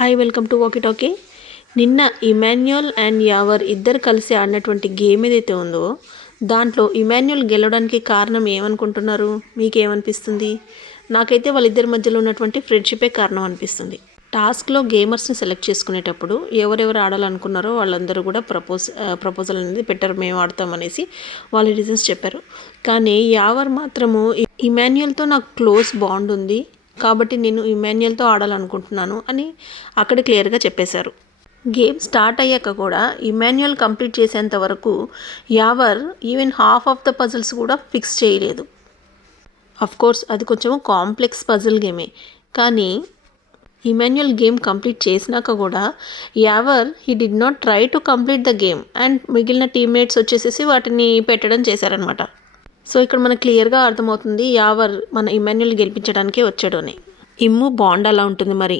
Hi welcome to walkie talkie. నిన్న Emmanuel and Yawar ఇద్దరు కలిసి ఆడినటువంటి గేమ్ ఏదైతే ఉందో దాంట్లో ఇమాన్యుయల్ గెలవడానికి కారణం ఏమనుకుంటున్నారు? మీకేమనిపిస్తుంది? నాకైతే వాళ్ళిద్దరి మధ్యలో ఉన్నటువంటి ఫ్రెండ్షిపే కారణం అనిపిస్తుంది. టాస్క్లో గేమర్స్ని సెలెక్ట్ చేసుకునేటప్పుడు ఎవరెవరు ఆడాలనుకున్నారో వాళ్ళందరూ కూడా ప్రపోజల్ అనేది పెట్టారు, మేము ఆడతామనేసి వాళ్ళ రీజన్స్ చెప్పారు. కానీ యావర్ మాత్రము ఇమాన్యుయల్తో నాకు క్లోజ్ బాండ్ ఉంది కాబట్టి నేను ఇమాన్యుయల్తో ఆడాలనుకుంటున్నాను అని అక్కడ క్లియర్గా చెప్పేశారు. గేమ్ స్టార్ట్ అయ్యాక కూడా ఇమాన్యుయల్ కంప్లీట్ చేసేంత వరకు Yawar even half of the puzzles కూడా ఫిక్స్ చేయలేదు. కోర్స్ అది కొంచెం కాంప్లెక్స్ పజిల్ గేమే, కానీ ఇమాన్యుయల్ గేమ్ కంప్లీట్ చేసినాక కూడా Yawar he did not try to complete the game and మిగిలిన టీమ్మేట్స్ వచ్చేసేసి వాటిని పెట్టడం చేశారనమాట. సో ఇక్కడ మనకు క్లియర్గా అర్థమవుతుంది యావర్ మన ఇమాన్యుయల్ గెలిపించడానికే వచ్చాడు అని. ఇమ్ము బాండ్ అలా ఉంటుంది మరి.